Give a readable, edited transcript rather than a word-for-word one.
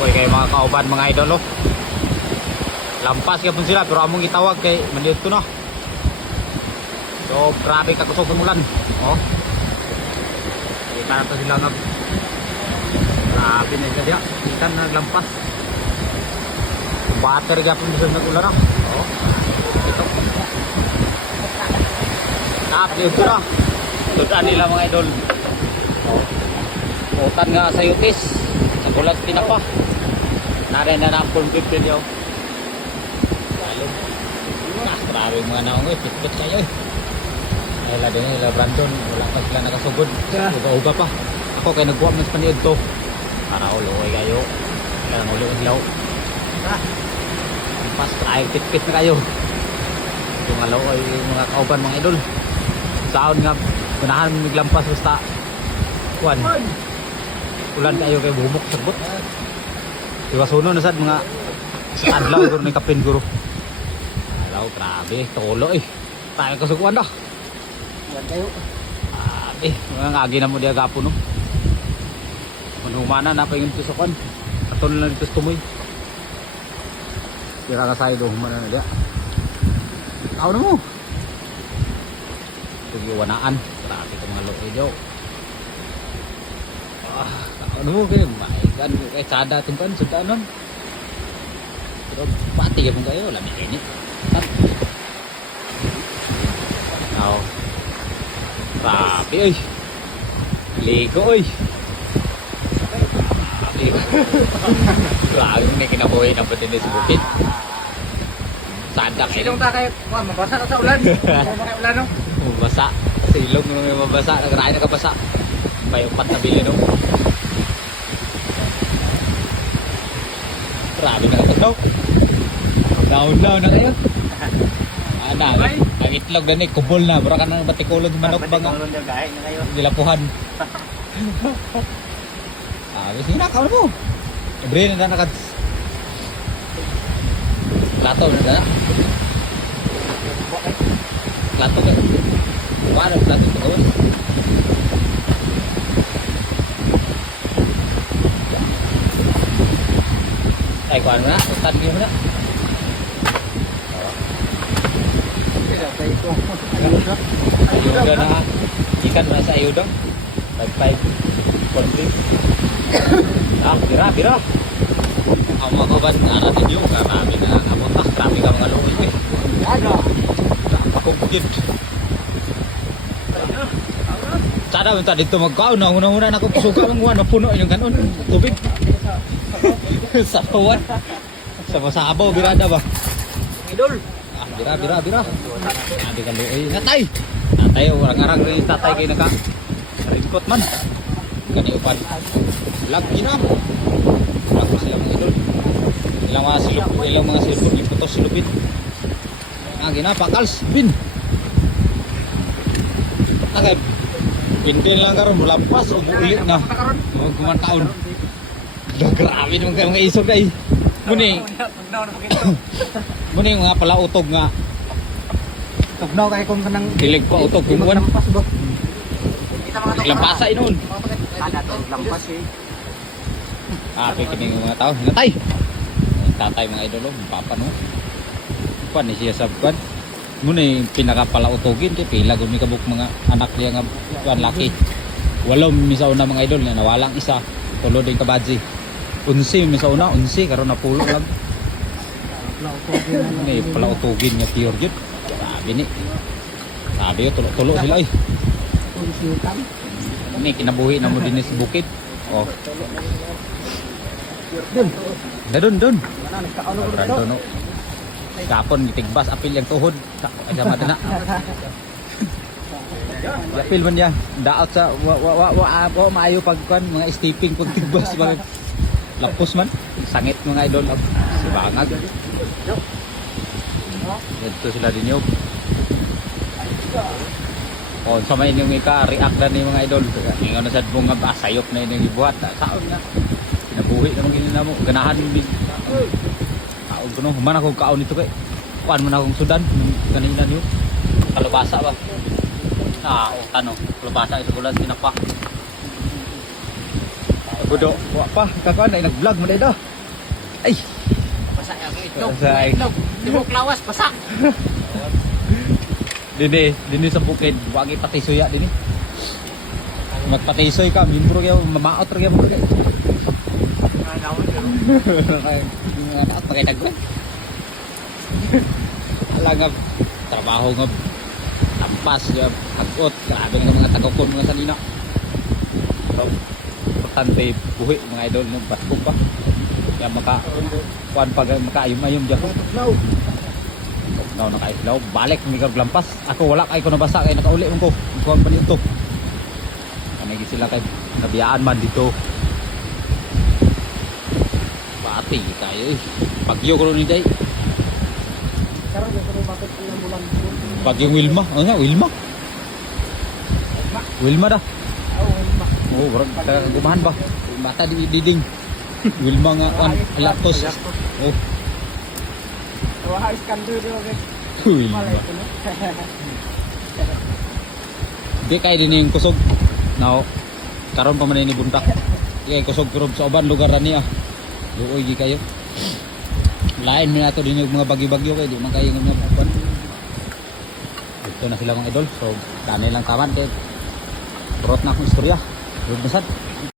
Okay, kay mga kauban mga idol oh. Lampas ka pun sila pero among gitawag kay mandito na. So grabe ka kusog ng ulan. Oh. Kita na to sila nga. Grabe na siya dia. Kita na naglampas. Water gapon sa nag-ulan na. Oh. Ito. Dito na. Tudan nila mga idol. Oh. Utan nga sa yutis. Sa bulat tinapa. Narin na na full bib din yaw. Lalim. Grabe mga naong eh. Pit-pit kayo eh. Ay la din ila Brandon. Wala pa sila nakasugod. Uga-uga pa. Ako kay nagbuwag ng paniod to. Para uloy kayo. Kaya uloy ang hilaw. Pas try pit-pit na kayo. Ito nga law ay mga kauban mga idol. Saon nga ganahan miglampas basta kuan. Ulan kayo kay bumok sagbot. Iwasuno na sad mga sa adlaw guro ni kapin guro. Adlaw grabe tolo eh. Tayo kasukuan dah. Ulan kayo. Mga ngagi na mo diya gapon no. Manhumana na pa yung sa kuan. Aton lang dito sa tumoy. Kira ka side humana na diya. Aw na mo. Tugi wanaan. Grabe ka mga loe daw. Ano mo kayo? Maigan kay sada timpan sudah nun. Pero pati ya mo kayo lamig ini. Aw. Grabe oi. Ligo oi. Grabe may kinabuhi na pati sa bukid. Sadak Silong ta kayo. Wah, mabasa na sa ulan. Mabasa ulan no. Mabasa. Silong nung may mabasa. Nagrain na kabasa. May upat na bili no. Grabe na katugnaw. Down na kayo. Ana, ang itlog na ni kubol na. Bura ka na batikulod manok ba nga. Batikulod na gahay na kayo. Dilapuhan. Kasi nakaw na mo. Ibre na nakad. Plato na. Plato ka. Paano plato ito gawin? Ay, kuhaan mo na. Utan mo na. Ayuda na. Ikan mo na sa ayuda. Tag-5. Konti. Bira. Ang mga kaban nga natin yung karami na namuntak. Karami ka mga luwi ko eh. Ano? Pakugkid. Sada mo dito magkaon na. Una-una na ako pusuka mga napuno yung ganon. Tubig. Sa pawan. Sa masabaw. Birada ba? Idol. Bira. Sabi ka luwi. Natay! Natay. Orang-arang rin tatay kayo naka. Ringkot man. Kaniupan. Lagi na. Lagi sila mga idol. Ilang mga silupin. Liputos silupin. Lagi na. Pakals. Bin. Nakay. Pindin lang karon. Mulampas. Umuulit na. Kumantaon. Grabe naman kayo mga isog na eh. Muni mga pala utog nga. Tugnaw kayo kung kanang Dilig pa utog. Kumuan. lampas ba? Lampasa inon. Kada to lampas eh. Api kini mga tao. Natay. Tatay mga idolo, papa no. Kuan ni siya sabkan. Muna yung pinakapala utogin kay pila gud mi kabuk mga anak niya nga kuan laki. Walo misa una mga idol na nawalang isa. Tulo din kabadji. 11 misa una, 11 karon na pulo lang. Ni pala utogin nga tiyor jud. Sabi ni. Sabi yo tulo sila eh. Ini kinabuhi na mo din sa bukid. Oh. Dun. Brando no. Kapon gitigbas apil yang tuhod. Sa madana. Apil man ya. Daot sa wa maayo pagkuan mga stepping pag tigbas mga lapos man. Sangit mga idol. Sibangag. Dito sila din yo. Oh, sama inyong ika-react na ni mga idol. Ngayon na sad mo nga sayop na inyong ibuhat. Saon nga. Nabuhi naman ganyan mo. Ganahan yung big. Kaon ko no. Human akong kaon ito kay. Kuan man akong sudan. Kanina niyo. Kalabasa ba? Ano. Kalabasa ito kulas kinapa. Budo, wa pa, kakuan ay nag-vlog mo dito. Ay, Pasak ako itlog. Pasak. Itlog. Tibok lawas, pasak. dini sa bukid, wagi pati suya dini. Magpatisoy ka, mimbro kayo, mamaot ra kayo mo. Ay, naon yun. Kaya anak pakai dagdag. Ala nga trabaho nga ampas nga hagot, grabe nga mga tagakon mga sanina. So, importante buhi mga idol ng basko pa. Kaya maka kuan pag makaayom-ayom diyan. Tugnaw. No, nakailaw, balik mi kag lampas. Ako wala kay ko nabasa kay nakauli man ko. Kuan pa dito. Kanigi sila kay nabiyaan man dito. Pati kayo eh. Bagyo ko ni day. Karon ko rin bakit ang mulan. Bagyong Wilma. Ano nga, Wilma? Wilma dah. Oh, barang gumahan ba? Mata di diding. Wilma nga kan Alatos. Oh, Wah, iskandur yo guys. Wilma. Di kay din yung kusog. Now, karon pa man ni buntak. Di kay kusog kurob sa uban lugar ani ah. Luoy gi kayo. Lain mi nato din yung mga bagyo-bagyo kay di man kayo nga mga ito na sila mga idol. So, kanay lang taman kay Burot na akong istorya. Burot na sad.